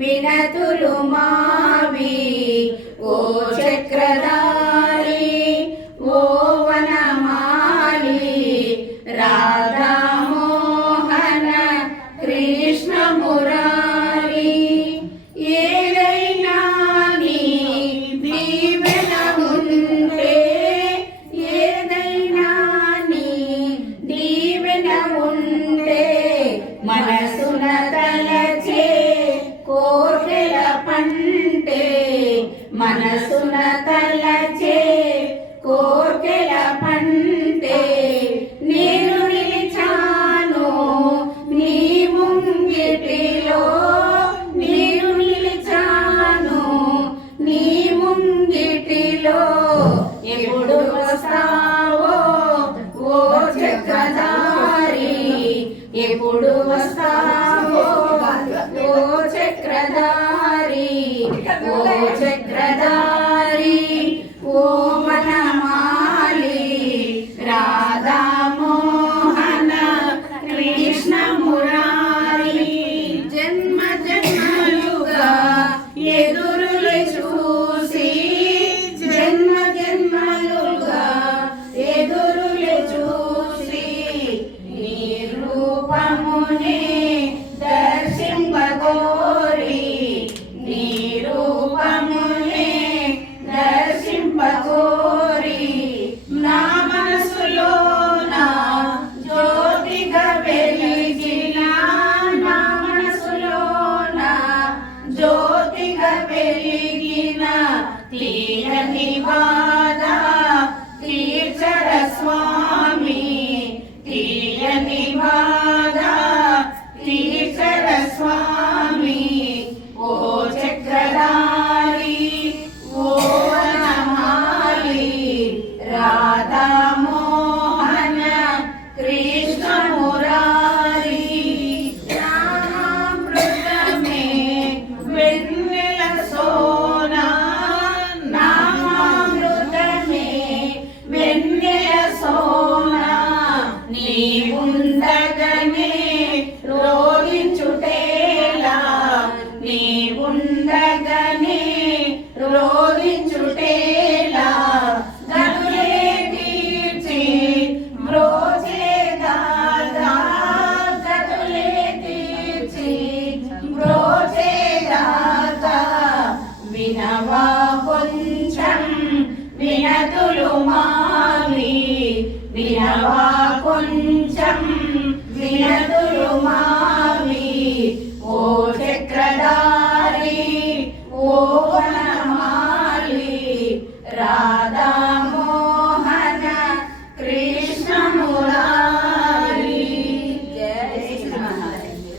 వినతులు మావి ఓ చక్రధారి ఓ వనమాలి రాధా మోహన కృష్ణ మురారి ఏదైనా నీ దీవెన ఉంటే ఏదైనా నీ దీవెన ఉంటే మనసున తలచే కోర్కెల పంటే మనసున తలచే కోర్కెల పంటే నేను నిలిచాను నీ ముంగిటిలో నేను నిలిచాను నీ ముంగిటిలో ఎప్పుడు వస్తావో ఓ చక్రధారి ఎప్పుడు వస్తావో ఓ చక్రధారి ఓ చక్రధారి ఓ వనమాలి రాధా మోహన కృష్ణ మురారి జన్మ జన్మలుగా ఎదురులు చూసి జన్మ జన్మలుగా ఎదురులు చూసి నీ రూపమునే దర్శింపగోరి నీ రూపమునే దర్శింపగోరి నా మనసులోన జ్యోతిగా వెలిగిన నా మనసులోన జ్యోతిగా వెలిగిన తీయని బాధ తీర్చర స్వామి తీయని బాధ తీర్చర స్వామి ఓ చక్రధారి ఓ వనమాలి రాధా మోహన కృష్ణ మురారి నామామృతమే వెన్నెల సోనా నామామృతమే వెన్నెల సోనా నీ ఉండగనే రోధించుటేలా నీ ఉండగనే రోధించుటేలా గనులే తీర్చి బ్రోచే దాదా గనులే తీర్చి బ్రోచే దాదా వినవా కొంచెం వినతులు మావి వినవా కొంచెం వినతులు మా